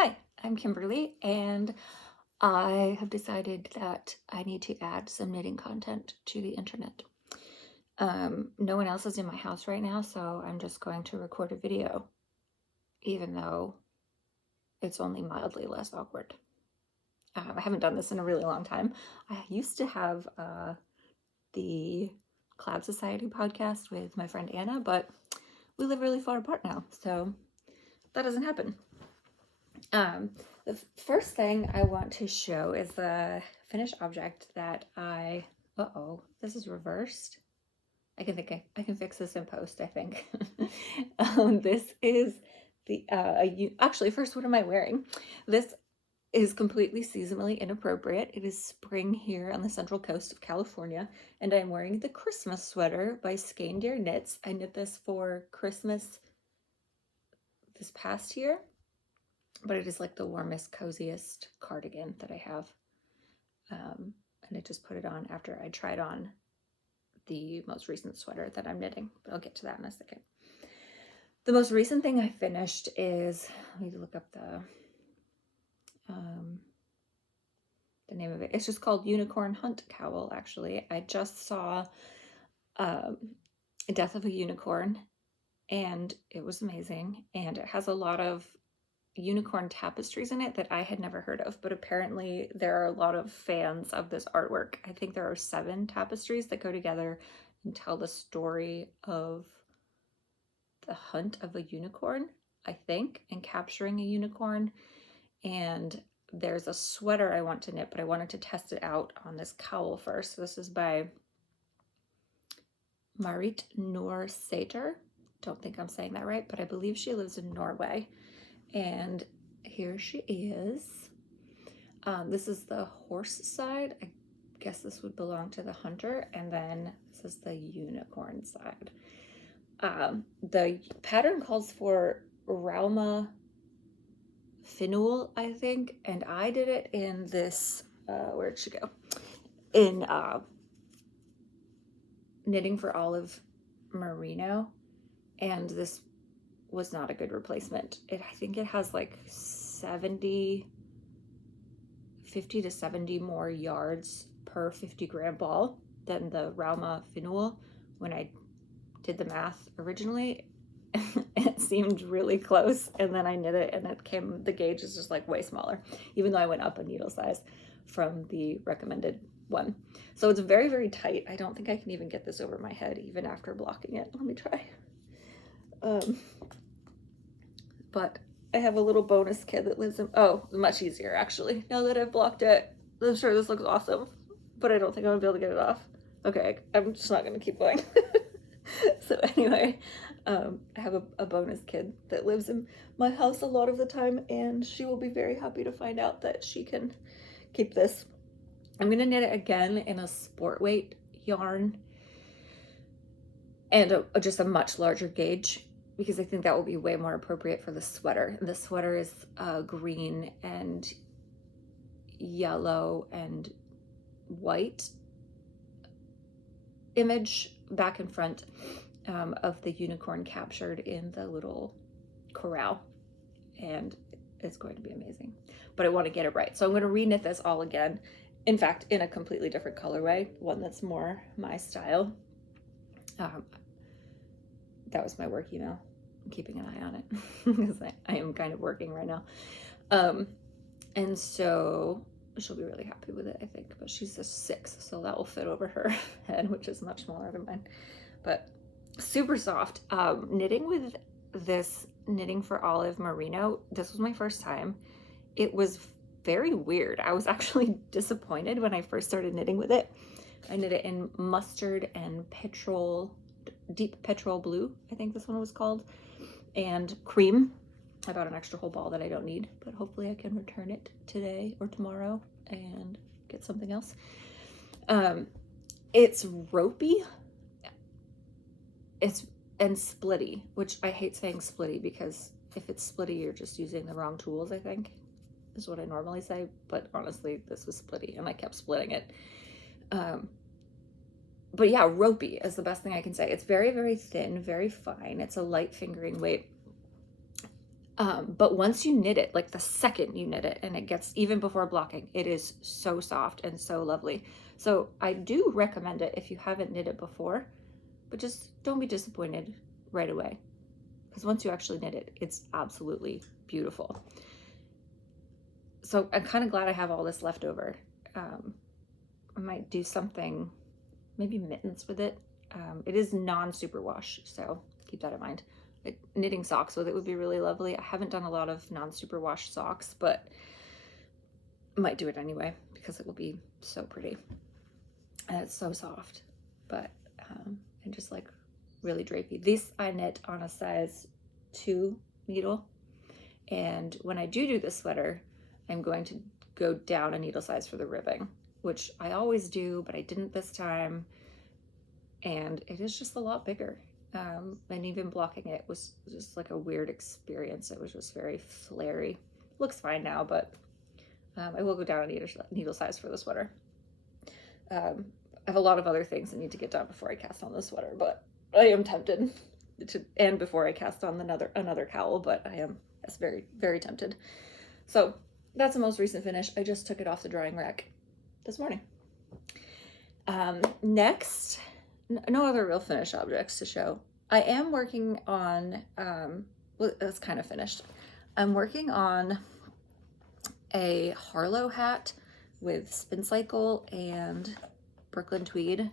Hi, I'm Kimberly, and I have decided that I need to add some knitting content to the internet. No one else is in my house right now, so I'm just going to record a video, even though it's only mildly less awkward. I haven't done this in a really long time. I used to have the Collab Society podcast with my friend Anna, but we live really far apart now, so that doesn't happen. The first thing I want to show is the finished object that this is reversed. I can fix this in post, I think. This is actually, first, what am I wearing? This is completely seasonally inappropriate. It is spring here on the central coast of California, and I'm wearing the Christmas sweater by Skeindeer Knits. I knit this for Christmas this past year, but it is like the warmest, coziest cardigan that I have. And I just put it on after I tried on the most recent sweater that I'm knitting, but I'll get to that in a second. The most recent thing I finished is, I need to look up the name of it. It's just called Unicorn Hunt Cowl, actually. I just saw Death of a Unicorn, and it was amazing. And it has a lot of unicorn tapestries in it that I had never heard of, but apparently there are a lot of fans of this artwork. I think there are 7 tapestries that go together and tell the story of the hunt of a unicorn, I think, and capturing a unicorn. And there's a sweater I want to knit, but I wanted to test it out on this cowl first. So this is by Marit Noor Sæter. Don't think I'm saying that right, but I believe she lives in Norway. And here she is. This is the horse side. I guess this would belong to the hunter. And then this is the unicorn side. The pattern calls for Rauma Finul, I think. And I did it in this, where'd she go? In Knitting for Olive Merino. And this was not a good replacement. I think it has like 50 to 70 more yards per 50-gram ball than the Rauma Finul. When I did the math originally, it seemed really close, and then I knit it and the gauge is just like way smaller, even though I went up a needle size from the recommended one. So it's very, very tight. I don't think I can even get this over my head even after blocking it. Let me try. But I have a little bonus kid that lives in, much easier actually. Now that I've blocked it, I'm sure this looks awesome, but I don't think I'm gonna be able to get it off. Okay, I'm just not gonna keep going. So anyway, I have a bonus kid that lives in my house a lot of the time, and she will be very happy to find out that she can keep this. I'm gonna knit it again in a sport weight yarn and just a much larger gauge, because I think that will be way more appropriate for the sweater. The sweater is green and yellow and white image back and front of the unicorn captured in the little corral, and it's going to be amazing. But I want to get it right, so I'm going to reknit this all again. In fact, in a completely different colorway, one that's more my style. That was my work email. I'm keeping an eye on it because I am kind of working right now. And so she'll be really happy with it, I think. But she's a 6, so that will fit over her head, which is much smaller than mine. But super soft. Knitting with this Knitting for Olive Merino, this was my first time. It was very weird. I was actually disappointed when I first started knitting with it. I knit it in mustard and deep petrol blue, I think this one was called, and cream. I bought an extra whole ball that I don't need, but hopefully I can return it today or tomorrow and get something else. It's ropey. And splitty, which I hate saying splitty, because if it's splitty, you're just using the wrong tools, I think, is what I normally say. But honestly, this was splitty, and I kept splitting it. But yeah, ropey is the best thing I can say. It's very, very thin, very fine. It's a light fingering weight. But once you knit it, like the second you knit it, and it gets, even before blocking, it is so soft and so lovely. So I do recommend it if you haven't knit it before, but just don't be disappointed right away, because once you actually knit it, it's absolutely beautiful. So I'm kind of glad I have all this left over. I might do something, maybe mittens with it. It is non-superwash, so keep that in mind. Like, knitting socks with it would be really lovely. I haven't done a lot of non-superwash socks, but I might do it anyway because it will be so pretty. And it's so soft, but and just like really drapey. This I knit on a size 2 needle, and when I do the sweater, I'm going to go down a needle size for the ribbing, which I always do, but I didn't this time, and it is just a lot bigger. And even blocking it was just like a weird experience. It was just very flary. Looks fine now, but I will go down a needle size for the sweater. I have a lot of other things I need to get done before I cast on the sweater, but I am tempted to, and before I cast on another cowl, but I am very, very tempted. So that's the most recent finish. I just took it off the drying rack this morning. Next, no other real finished objects to show. I am working on, well, it's kind of finished. I'm working on a Harlow hat with spin cycle and Brooklyn tweed.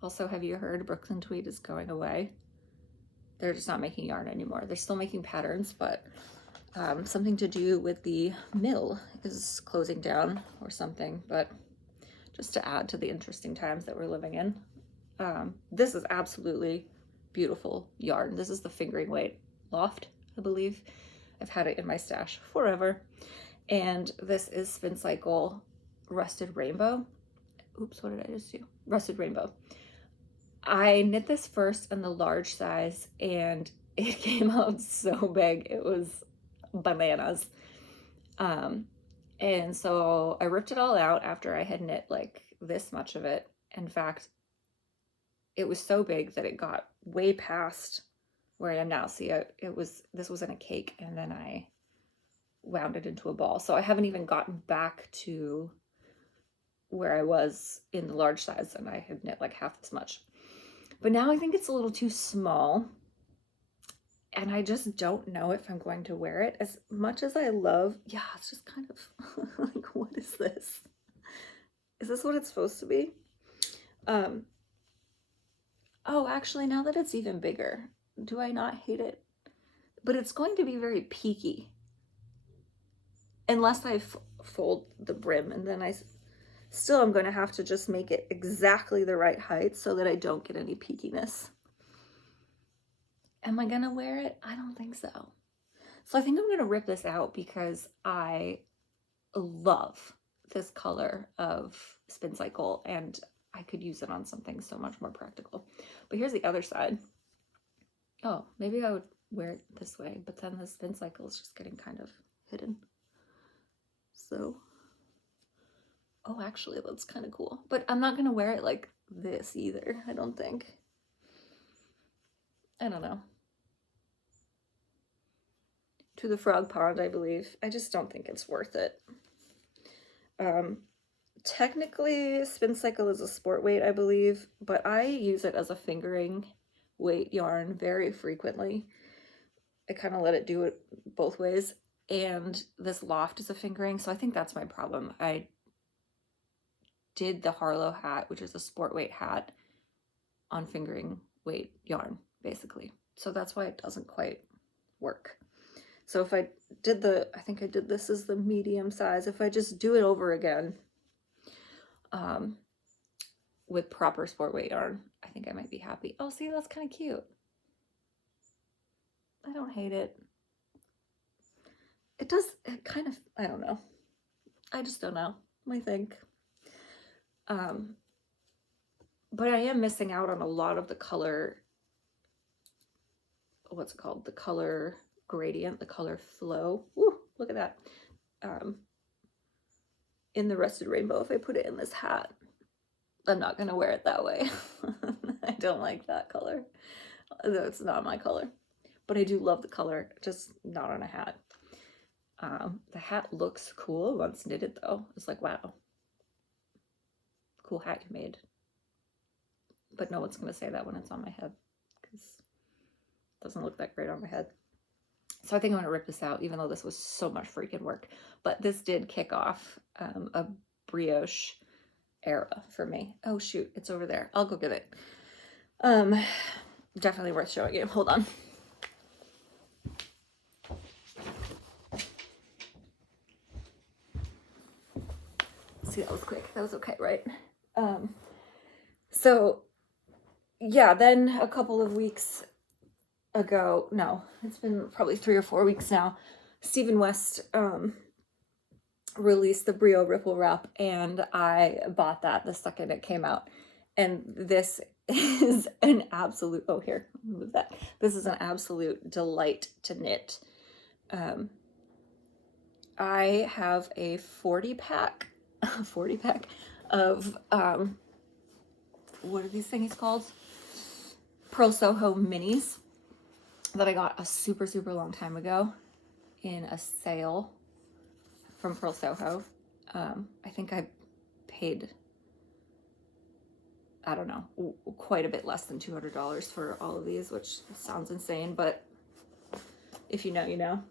Also, have you heard Brooklyn tweed is going away? They're just not making yarn anymore. They're still making patterns, but something to do with the mill is closing down or something, but just to add to the interesting times that we're living in. This is absolutely beautiful yarn. This is the fingering weight loft, I believe. I've had it in my stash forever. And this is Spin Cycle Rusted Rainbow. Oops, what did I just do? Rusted Rainbow. I knit this first in the large size, and it came out so big. It was bananas. And so I ripped it all out after I had knit like this much of it. In fact, it was so big that it got way past where I am now. See, this was in a cake, and then I wound it into a ball. So I haven't even gotten back to where I was in the large size, and I had knit like half as much. But now I think it's a little too small, and I just don't know if I'm going to wear it as much as I love. Yeah, it's just kind of like, what is this? Is this what it's supposed to be? Oh, actually, now that it's even bigger, do I not hate it? But it's going to be very peaky. Unless I fold the brim, and then still I'm going to have to just make it exactly the right height so that I don't get any peakiness. Am I going to wear it? I don't think so. So I think I'm going to rip this out because I love this color of Spin Cycle, and I could use it on something so much more practical. But here's the other side. Oh, maybe I would wear it this way, but then the Spin Cycle is just getting kind of hidden. So, oh, actually, that's kind of cool. But I'm not going to wear it like this either, I don't think. I don't know. To the frog pond, I believe. I just don't think it's worth it. Technically, Spin Cycle is a sport weight, I believe, but I use it as a fingering weight yarn very frequently. I kind of let it do it both ways. And this loft is a fingering, so I think that's my problem. I did the Harlow hat, which is a sport weight hat, on fingering weight yarn, basically. So that's why it doesn't quite work. So if I did I think I did this as the medium size. If I just do it over again with proper sport weight yarn, I think I might be happy. Oh, see, that's kind of cute. I don't hate it. It kind of, I don't know. I just don't know. I think. But I am missing out on a lot of the color, what's it called? The color gradient, the color flow. Woo, look at that. In the Rusted Rainbow, if I put it in this hat. I'm not going to wear it that way. I don't like that color. It's not my color. but I do love the color, just not on a hat. The hat looks cool once knitted though. It's like, wow, cool hat you made. But no one's gonna say that when it's on my head, because it doesn't look that great on my head. So I think I'm gonna rip this out, even though this was so much freaking work. But this did kick off a brioche era for me. Oh shoot, it's over there. I'll go get it. Definitely worth showing you. Hold on. See, that was quick. That was okay, right? So yeah, then a couple of weeks ago, no, it's been probably 3 or 4 weeks now, Stephen West released the Brioripple wrap, and I bought that the second it came out. And this is an absolute, oh here, move that. This is an absolute delight to knit. I have a 40 pack of, what are these things called? Pearl Soho minis that I got a super, super long time ago in a sale from Pearl Soho. I think I paid, I don't know, quite a bit less than $200 for all of these, which sounds insane, but if you know, you know.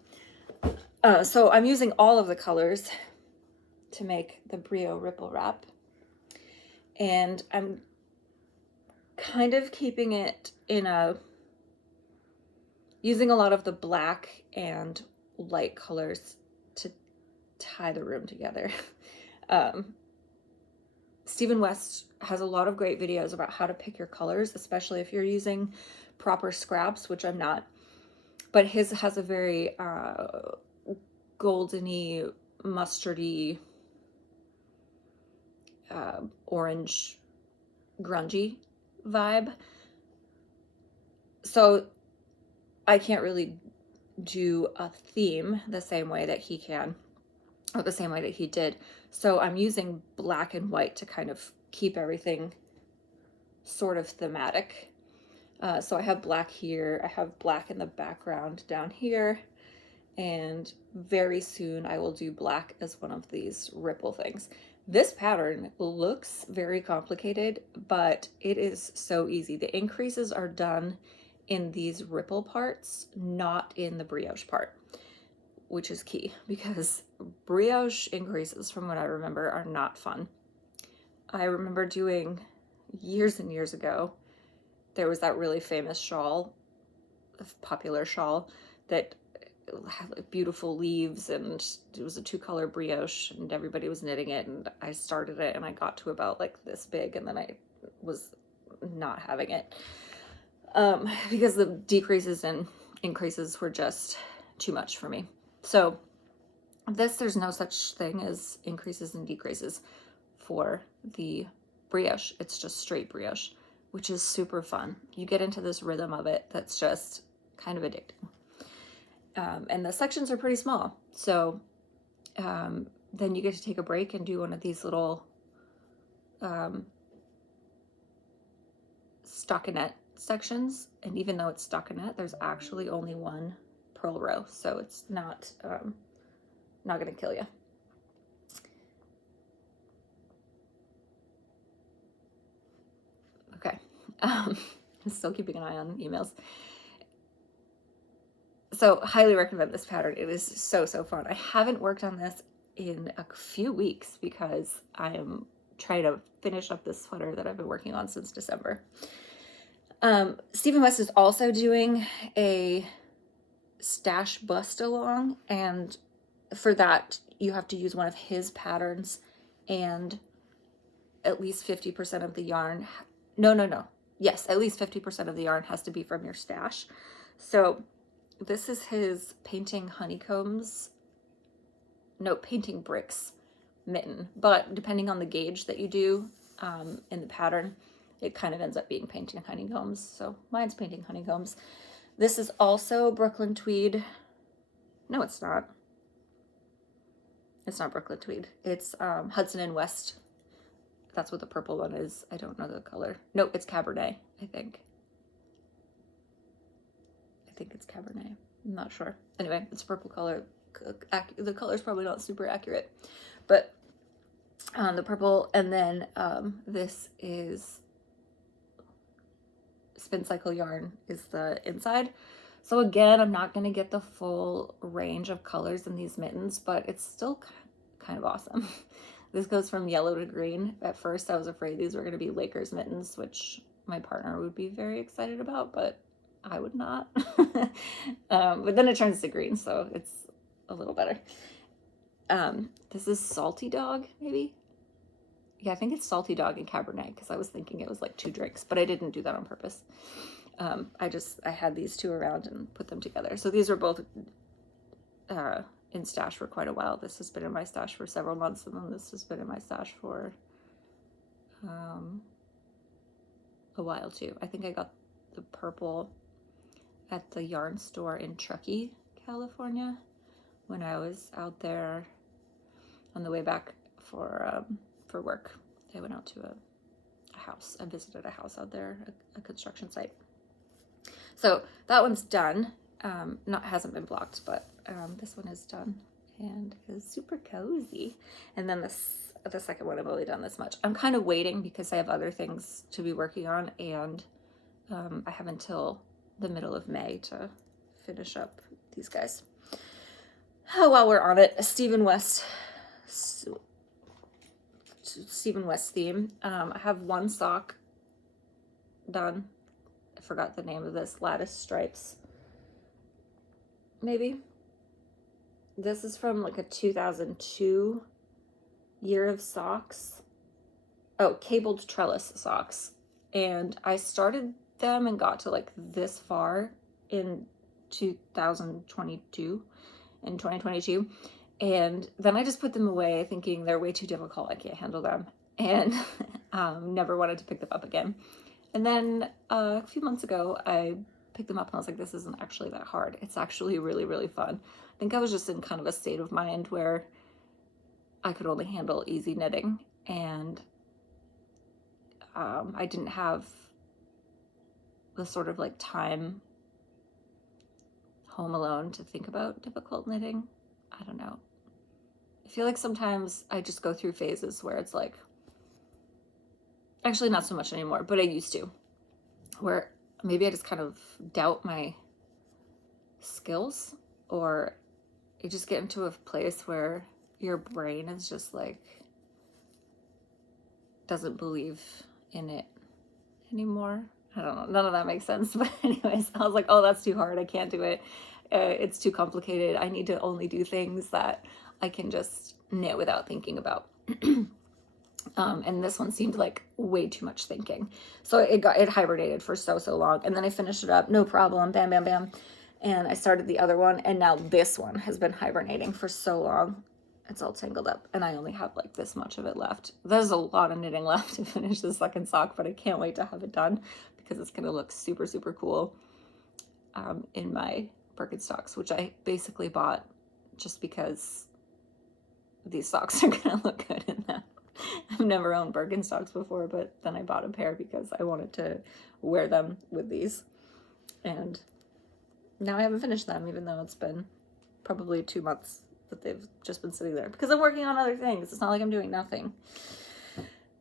So I'm using all of the colors to make the Brioripple wrap, and I'm kind of keeping it in using a lot of the black and light colors to tie the room together. Stephen West has a lot of great videos about how to pick your colors, especially if you're using proper scraps, which I'm not. But his has a very goldeny, mustardy, orange, grungy vibe. So I can't really do a theme the same way that he can, or the same way that he did. So I'm using black and white to kind of keep everything sort of thematic. So I have black here, I have black in the background down here, and very soon I will do black as one of these ripple things. This pattern looks very complicated, but it is so easy. The increases are done in these ripple parts, not in the brioche part, which is key, because brioche increases, from what I remember, are not fun. I remember doing, years and years ago, there was that really famous shawl, popular shawl, that had like beautiful leaves, and it was a 2-color brioche, and everybody was knitting it, and I started it, and I got to about like this big, and then I was not having it, because the decreases and increases were just too much for me. So this, there's no such thing as increases and decreases for the brioche. It's just straight brioche, which is super fun. You get into this rhythm of it that's just kind of addicting. And the sections are pretty small. So then you get to take a break and do one of these little stockinette sections. And even though it's stockinette, there's actually only one purl row. So it's not gonna kill you. Okay, I'm still keeping an eye on emails. So highly recommend this pattern. It is so, so fun. I haven't worked on this in a few weeks because I am trying to finish up this sweater that I've been working on since December. Stephen West is also doing a stash bust along, and for that you have to use one of his patterns, and at least 50% of the yarn, yes, at least 50% of the yarn has to be from your stash. So this is his painting bricks mitten, but depending on the gauge that you do in the pattern, it kind of ends up being painting honeycombs. So mine's painting honeycombs. This is also Brooklyn tweed. No, it's not. It's not Brooklyn tweed. It's Hudson and West. That's what the purple one is. I don't know the color. No, it's Cabernet, I think think it's Cabernet. I'm not sure. Anyway, it's a purple color. The color's probably not super accurate, but the purple. And then this is Spin Cycle yarn is the inside. So again, I'm not going to get the full range of colors in these mittens, but it's still kind of awesome. This goes from yellow to green. At first, I was afraid these were going to be Lakers mittens, which my partner would be very excited about, but I would not. But then it turns to green, so it's a little better. This is Salty Dog, maybe? Yeah, I think it's Salty Dog and Cabernet, because I was thinking it was like 2 drinks, but I didn't do that on purpose. I had these 2 around and put them together. So these were both in stash for quite a while. This has been in my stash for several months, and then this has been in my stash for a while too. I think I got the purple at the yarn store in Truckee, California, when I was out there on the way back for work. I went out to a house. I visited a house out there, a construction site. So that one's done. Hasn't been blocked, but this one is done and is super cozy. And then the second one, I've only done this much. I'm kind of waiting because I have other things to be working on, and I have until the middle of May to finish up these guys. While we're on it, a Stephen West theme. I have one sock done. I forgot the name of this. Lattice Stripes, maybe. This is from like a 2002 year of socks. Oh, cabled trellis socks. And I started them and got to like this far in 2022. And then I just put them away thinking they're way too difficult. I can't handle them. And never wanted to pick them up again. And then a few months ago, I picked them up and I was like, this isn't actually that hard. It's actually really, really fun. I think I was just in kind of a state of mind where I could only handle easy knitting, and I didn't have the sort of like time home alone to think about difficult knitting. I don't know. I feel like sometimes I just go through phases where it's like, actually not so much anymore, but I used to, where maybe I just kind of doubt my skills, or you just get into a place where your brain is just like, doesn't believe in it anymore. I don't know. None of that makes sense. But anyways, I was like, oh, that's too hard. I can't do it. It's too complicated. I need to only do things that I can just knit without thinking about. And this one seemed like way too much thinking. So it hibernated for so long. And then I finished it up. No problem. Bam, bam, bam. And I started the other one. And now this one has been hibernating for so long. It's all tangled up. And I only have like this much of it left. There's a lot of knitting left to finish the second sock, but I can't wait to have it done because it's going to look super, super cool in my Birkenstocks, which I basically bought just because these socks are going to look good in them. I've never owned Birkenstocks before, but then I bought a pair because I wanted to wear them with these. And now I haven't finished them, even though it's been probably 2 months that they've just been sitting there because I'm working on other things. It's not like I'm doing nothing.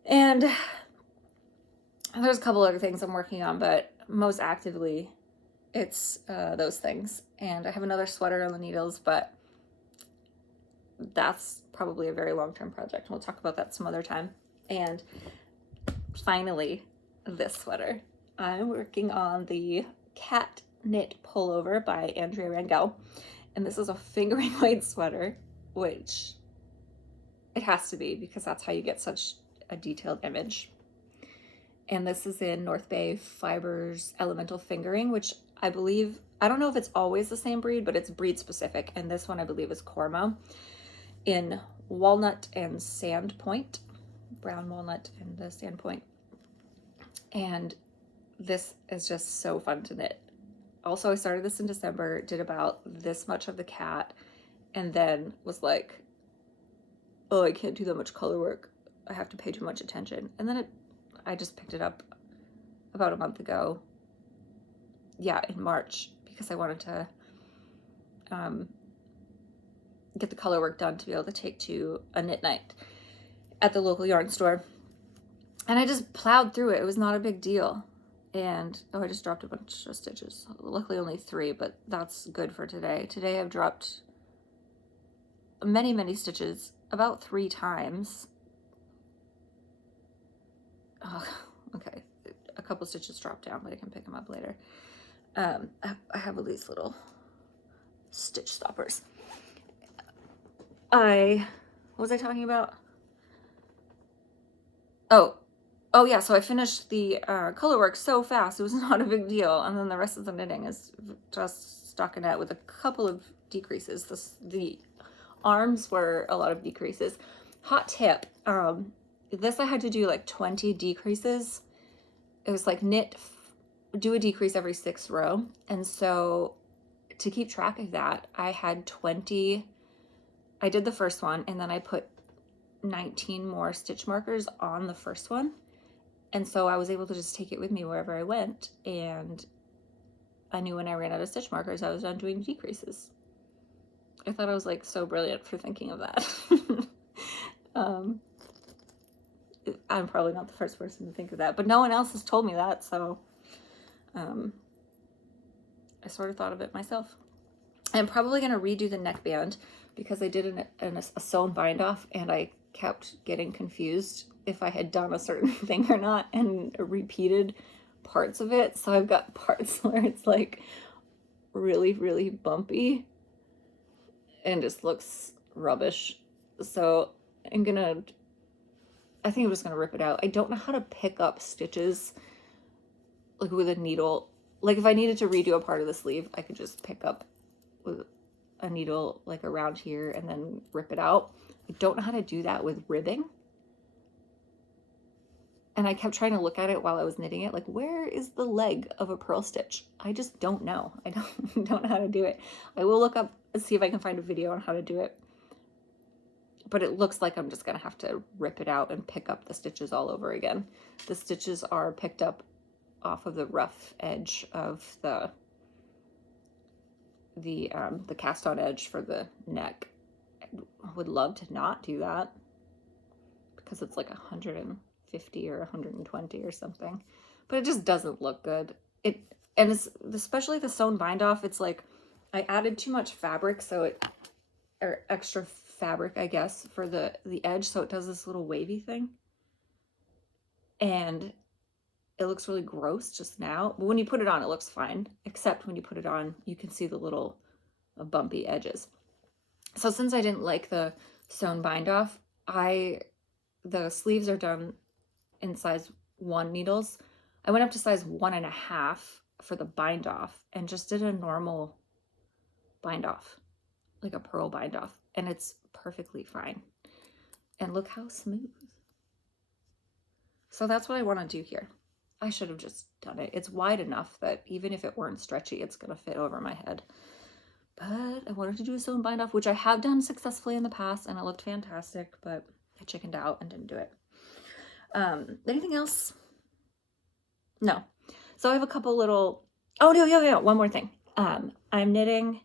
And there's a couple other things I'm working on, but most actively it's those things. And I have another sweater on the needles, but that's probably a very long-term project. We'll talk about that some other time. And finally, this sweater. I'm working on the CatKnit Pullover by Andrea Rangel. And this is a fingering weight sweater, which it has to be because that's how you get such a detailed image. And this is in North Bay Fibers Elemental Fingering, which I believe, I don't know if it's always the same breed, but it's breed specific. And this one I believe is Cormo in walnut and sandpoint, brown walnut and the sandpoint. And this is just so fun to knit. Also, I started this in December, did about this much of the cat, and then was like, oh, I can't do that much color work. I have to pay too much attention. And then I just picked it up about a month ago. Yeah, in March, because I wanted to get the color work done to be able to take to a knit night at the local yarn store. And I just plowed through it. It was not a big deal. And, oh, I just dropped a bunch of stitches. Luckily only 3, but that's good for today. Today I've dropped many, many stitches, about 3 times. Oh, okay. A couple stitches dropped down, but I can pick them up later. I have all these little stitch stoppers. What was I talking about? Oh yeah, so I finished the color work so fast, it was not a big deal. And then the rest of the knitting is just stockinette with a couple of decreases. The arms were a lot of decreases. Hot tip, this I had to do like 20 decreases. It was like do a decrease every 6th row. And so to keep track of that, I had 20, I did the first one, and then I put 19 more stitch markers on the first one. And so I was able to just take it with me wherever I went, and I knew when I ran out of stitch markers, I was done doing decreases. I thought I was like so brilliant for thinking of that. I'm probably not the first person to think of that, but no one else has told me that, so I sort of thought of it myself. I'm probably going to redo the neckband because I did a sewn bind off, and I kept getting confused if I had done a certain thing or not, and repeated parts of it. So I've got parts where it's like really, really bumpy and just looks rubbish. So I think I'm just gonna rip it out. I don't know how to pick up stitches like with a needle. Like if I needed to redo a part of the sleeve, I could just pick up with a needle like around here and then rip it out. I don't know how to do that with ribbing. And I kept trying to look at it while I was knitting it, like, where is the leg of a purl stitch? I just don't know. I don't know how to do it. I will look up and see if I can find a video on how to do it. But it looks like I'm just gonna have to rip it out and pick up the stitches all over again. The stitches are picked up off of the rough edge of the cast on edge for the neck. I would love to not do that because it's like 150 or 120 or something, but it just doesn't look good. And it's especially the sewn bind off, it's like I added too much fabric, or extra fabric, I guess, for the edge, so it does this little wavy thing, and it looks really gross just now. But when you put it on, it looks fine, except when you put it on, you can see the little bumpy edges. So since I didn't like the sewn bind off, the sleeves are done in size 1 needles. I went up to size 1.5 for the bind off and just did a normal bind off, like a purl bind off, and it's perfectly fine. And look how smooth. So that's what I want to do here. I should have just done it. It's wide enough that even if it weren't stretchy, it's going to fit over my head. But I wanted to do a sewn bind off, which I have done successfully in the past, and it looked fantastic, but I chickened out and didn't do it. Anything else? No. So I have a couple little, oh no, yeah, one more thing. I'm knitting,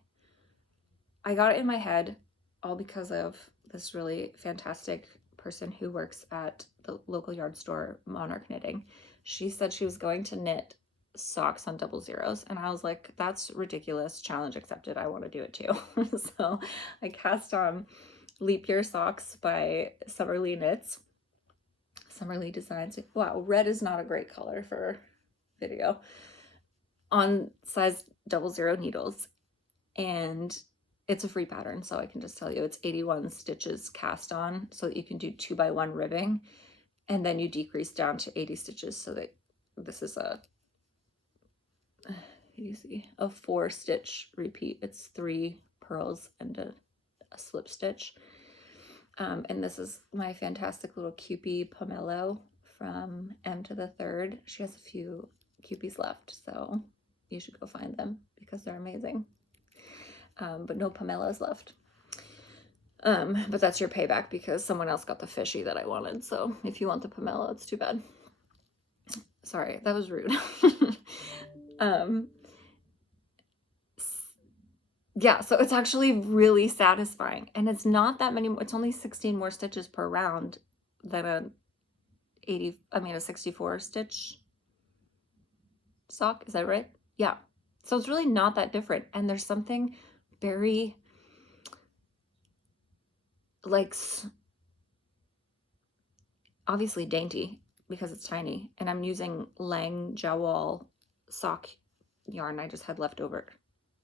I got it in my head all because of this really fantastic person who works at the local yard store, Monarch Knitting. She said she was going to knit socks on 00s, and I was like, that's ridiculous, challenge accepted, I want to do it too. So I cast on Leap Year Socks by Summerlee Knits. Summerlee Designs. Wow, red is not a great color for video. On size 00 needles, and it's a free pattern, so I can just tell you it's 81 stitches cast on, so that you can do 2x1 ribbing, and then you decrease down to 80 stitches, so that this is a 4 stitch repeat. It's 3 purls and a slip stitch. And this is my fantastic little Kewpie pomelo from M to the 3rd. She has a few Kewpies left, so you should go find them because they're amazing. But no pomelos left. But that's your payback because someone else got the fishy that I wanted. So if you want the pomelo, it's too bad. Sorry, that was rude. Yeah, so it's actually really satisfying, and it's not that many. It's only 16 more stitches per round than a 64 stitch sock. Is that right? Yeah. So it's really not that different, and there's something very like obviously dainty because it's tiny, and I'm using Lang Jawal sock yarn I just had left over.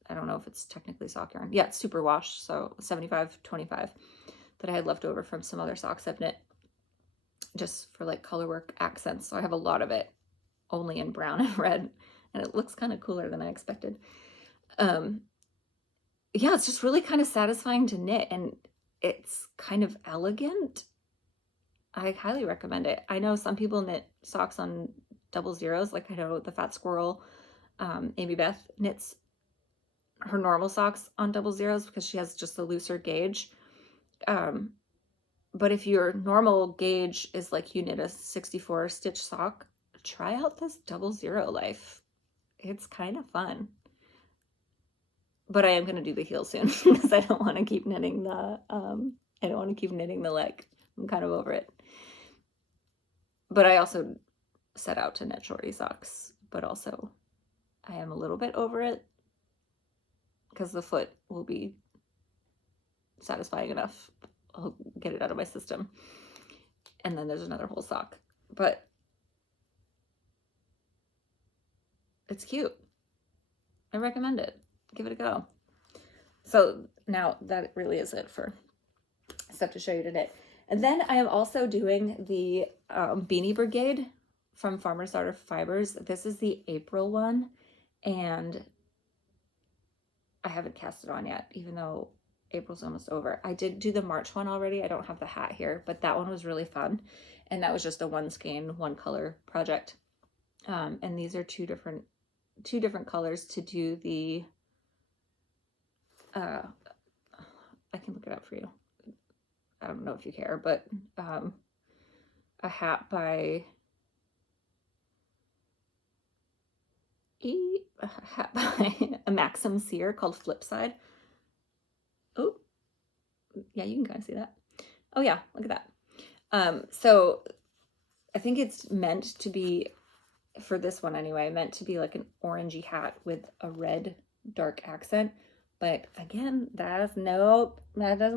I don't know if it's technically sock yarn. Yeah, it's superwash, so 75/25 that I had left over from some other socks I've knit just for like color work accents. So I have a lot of it only in brown and red, and it looks kind of cooler than I expected. Yeah, it's just really kind of satisfying to knit, and it's kind of elegant. I highly recommend it. I know some people knit socks on 00s, like I know the Fat Squirrel, Amy Beth knits her normal socks on 00s because she has just a looser gauge. But if your normal gauge is like you knit a 64 stitch sock, try out this 00 life. It's kind of fun. But I am going to do the heel soon because I don't want to keep knitting the leg. I'm kind of over it. But I also set out to knit shorty socks, but also I am a little bit over it because the foot will be satisfying enough. I'll get it out of my system. And then there's another whole sock, but it's cute. I recommend it. Give it a go. So now that really is it for stuff to show you to knit. And then I am also doing the Beanie Brigade from Farmer's Daughter Fibers. This is the April one, and I haven't cast it on yet, even though April's almost over. I did do the March one already. I don't have the hat here, but that one was really fun. And that was just a one skein, one color project. And these are two different colors to do the, I can look it up for you. I don't know if you care, but a hat by a Maxim Sear called Flipside. Oh, yeah, you can kind of see that. Oh yeah, look at that. So I think it's meant to be, for this one anyway, meant to be like an orangey hat with a red dark accent. But again, that doesn't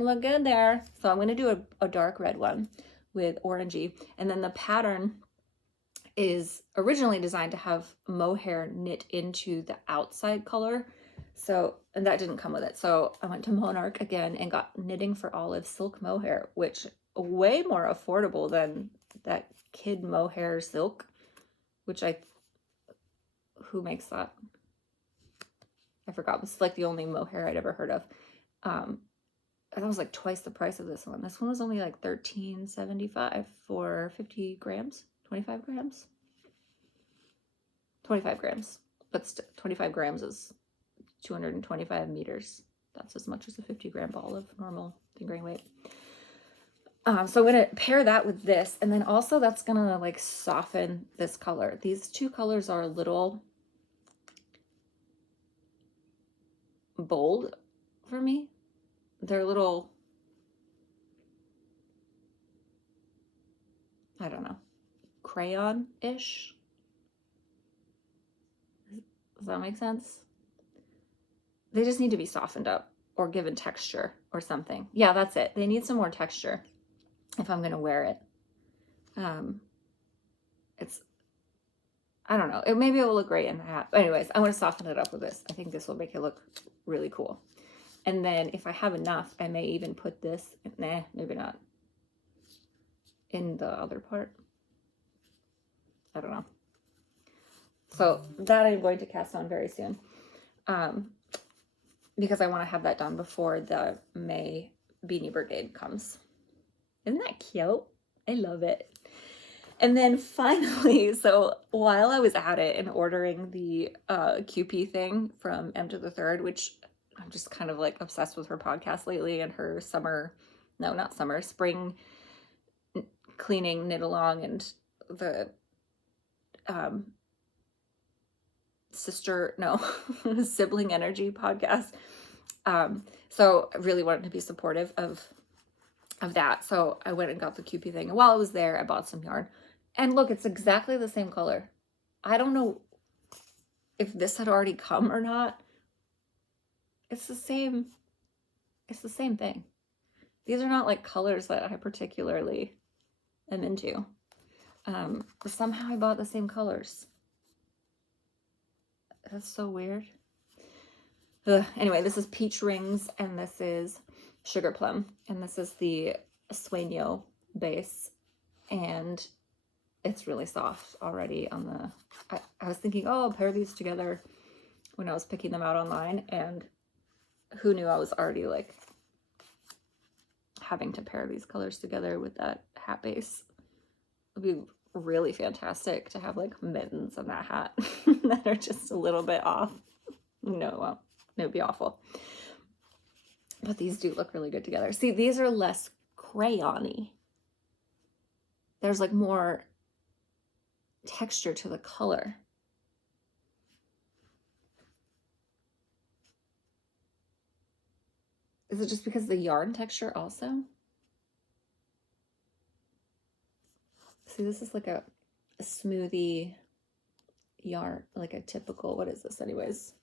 look good there. So I'm going to do a dark red one with orangey. And then the pattern is originally designed to have mohair knit into the outside color. So, and that didn't come with it. So I went to Monarch again and got Knitting for Olive silk mohair, which way more affordable than that kid mohair silk, which who makes that? I forgot. It's like the only mohair I'd ever heard of. That was like twice the price of this one. This one was only like $13.75 for 50 grams, 25 grams. 25 grams, but 25 grams is 225 meters. That's as much as a 50 gram ball of normal fingering weight. So I'm going to pair that with this, and then also that's going to like soften this color. These two colors are a little bold for me. They're a little, I don't know, crayon-ish. Does that make sense? They just need to be softened up or given texture or something. Yeah, that's it. They need some more texture if I'm going to wear it. I don't know. Maybe it will look great in the hat. But anyways, I want to soften it up with this. I think this will make it look really cool. And then if I have enough, I may even put this, maybe not, in the other part. I don't know. So that I'm going to cast on very soon. Because I want to have that done before the May Beanie Brigade comes. Isn't that cute? I love it. And then finally, so while I was at it and ordering the QP thing from M to the Third, which I'm just kind of like obsessed with her podcast lately and her spring cleaning knit along and the sibling energy podcast. So I really wanted to be supportive of that. So I went and got the Kewpie thing. And while I was there, I bought some yarn. And look, it's exactly the same color. I don't know if this had already come or not. It's the same thing. These are not like colors that I particularly am into. But somehow I bought the same colors. That's so weird. Anyway, this is Peach Rings, and this is Sugar Plum, and this is the Sueño base, and it's really soft already on the, I was thinking, oh, I'll pair these together when I was picking them out online, and who knew I was already like having to pair these colors together with that hat base. It would be really fantastic to have like mittens on that hat that are just a little bit off. No, well, it would be awful. But these do look really good together. See, these are less crayon-y. There's like more texture to the color. Is it just because of the yarn texture also? See, this is like a smoothie yarn, like a typical, what is this anyways?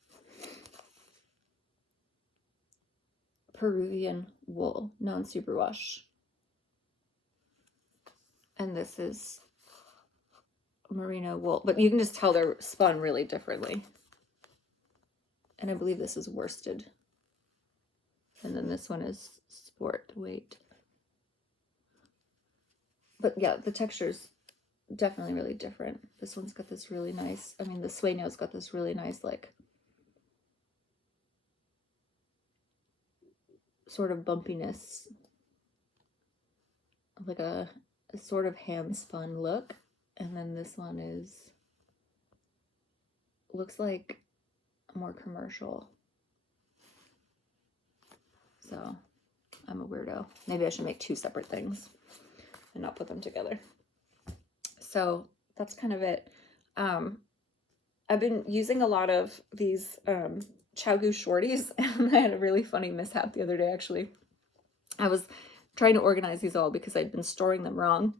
Peruvian wool, non-superwash. And this is merino wool, but you can just tell they're spun really differently. And I believe this is worsted. And then this one is sport weight. But yeah, the texture's definitely really different. This one's got this really nice, I mean, the Sueño's got this really nice, like, sort of bumpiness. Like a sort of hand-spun look. And then this one is, looks like more commercial. So I'm a weirdo. Maybe I should make two separate things and not put them together. So that's kind of it. I've been using a lot of these Chow Goose shorties, and I had a really funny mishap the other day, actually. I was trying to organize these all because I'd been storing them wrong.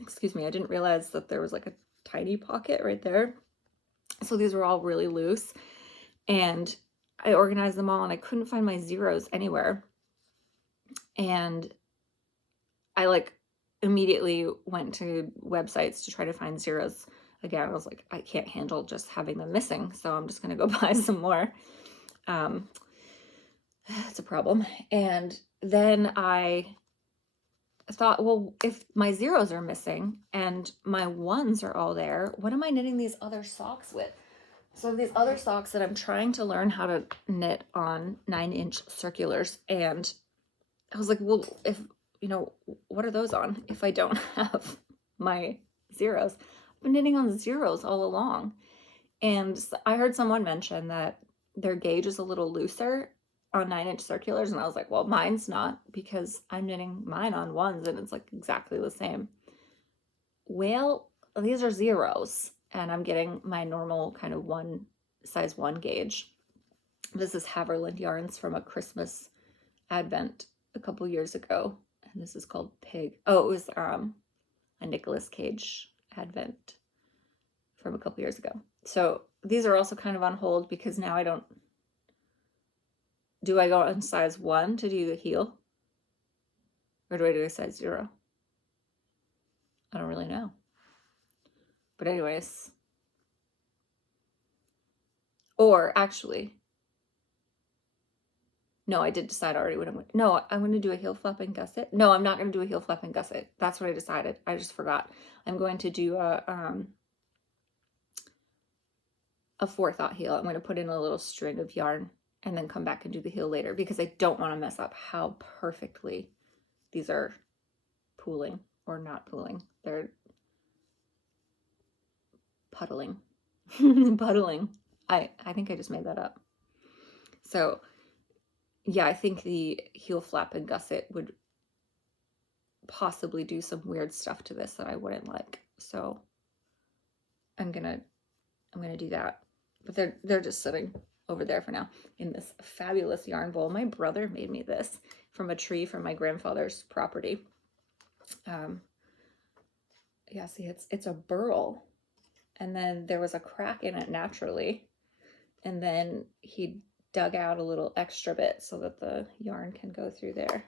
Excuse me, I didn't realize that there was like a tiny pocket right there. So these were all really loose, and I organized them all and I couldn't find my zeros anywhere. And I like immediately went to websites to try to find zeros again. I was like, I can't handle just having them missing, so I'm just gonna go buy some more. It's a problem. And then I thought, well, if my zeros are missing and my ones are all there, what am I knitting these other socks with? So these other socks that I'm trying to learn how to knit on 9-inch circulars, and I was like, well, if, you know, what are those on if I don't have my zeros? I've been knitting on zeros all along. And I heard someone mention that their gauge is a little looser on 9-inch circulars, and I was like, well, mine's not, because I'm knitting mine on ones and it's like exactly the same. Well, these are zeros, and I'm getting my normal kind of size 1 gauge. This is Haverland yarns from a Christmas advent a couple years ago, and this is called Pig. Oh, it was a Nicolas Cage advent from a couple years ago. So these are also kind of on hold because now I don't, do I go on size 1 to do the heel, or do I do a size 0? I don't really know. But anyways, or actually, no, I did decide already what I'm going to, no, I'm going to do a heel flap and gusset. No, I'm not going to do a heel flap and gusset. That's what I decided. I just forgot. I'm going to do a forethought heel. I'm going to put in a little string of yarn and then come back and do the heel later, because I don't want to mess up how perfectly these are pooling or not pooling. They're puddling. Puddling. I think I just made that up. So yeah, I think the heel flap and gusset would possibly do some weird stuff to this that I wouldn't like. So I'm gonna do that. But they're just sitting over there for now in this fabulous yarn bowl. My brother made me this from a tree from my grandfather's property. Yeah, see, it's a burl, and then there was a crack in it naturally, and then he dug out a little extra bit so that the yarn can go through there.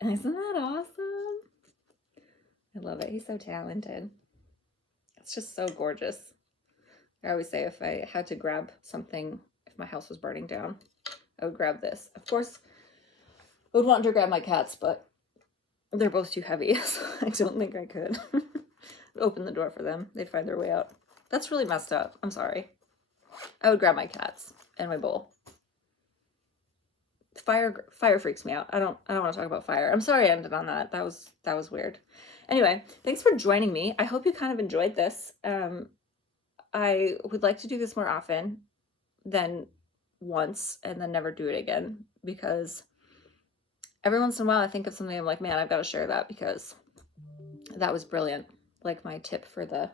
And isn't that awesome? I love it. He's so talented. It's just so gorgeous. I always say if I had to grab something, if my house was burning down, I would grab this. Of course, I would want to grab my cats, but they're both too heavy, so I don't think I could open the door for them. They'd find their way out. That's really messed up. I'm sorry. I would grab my cats and my bowl. Fire freaks me out. I don't want to talk about fire. I'm sorry I ended on that. That was weird. Anyway, thanks for joining me. I hope you kind of enjoyed this. I would like to do this more often than once and then never do it again, because every once in a while I think of something, I'm like, man, I've got to share that because that was brilliant. Like my tip for the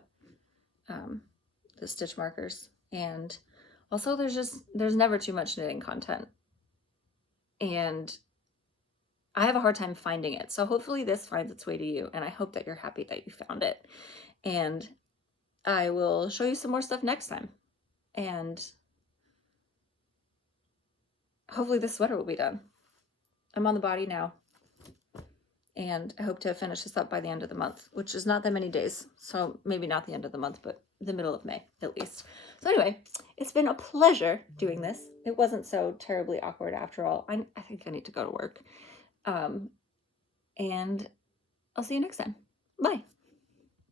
stitch markers. And also there's never too much knitting content. And I have a hard time finding it. So hopefully this finds its way to you, and I hope that you're happy that you found it. And I will show you some more stuff next time. And hopefully this sweater will be done. I'm on the body now. And I hope to finish this up by the end of the month, which is not that many days. So maybe not the end of the month, but the middle of May at least. So anyway, it's been a pleasure doing this. It wasn't so terribly awkward after all. I think I need to go to work. And I'll see you next time. Bye.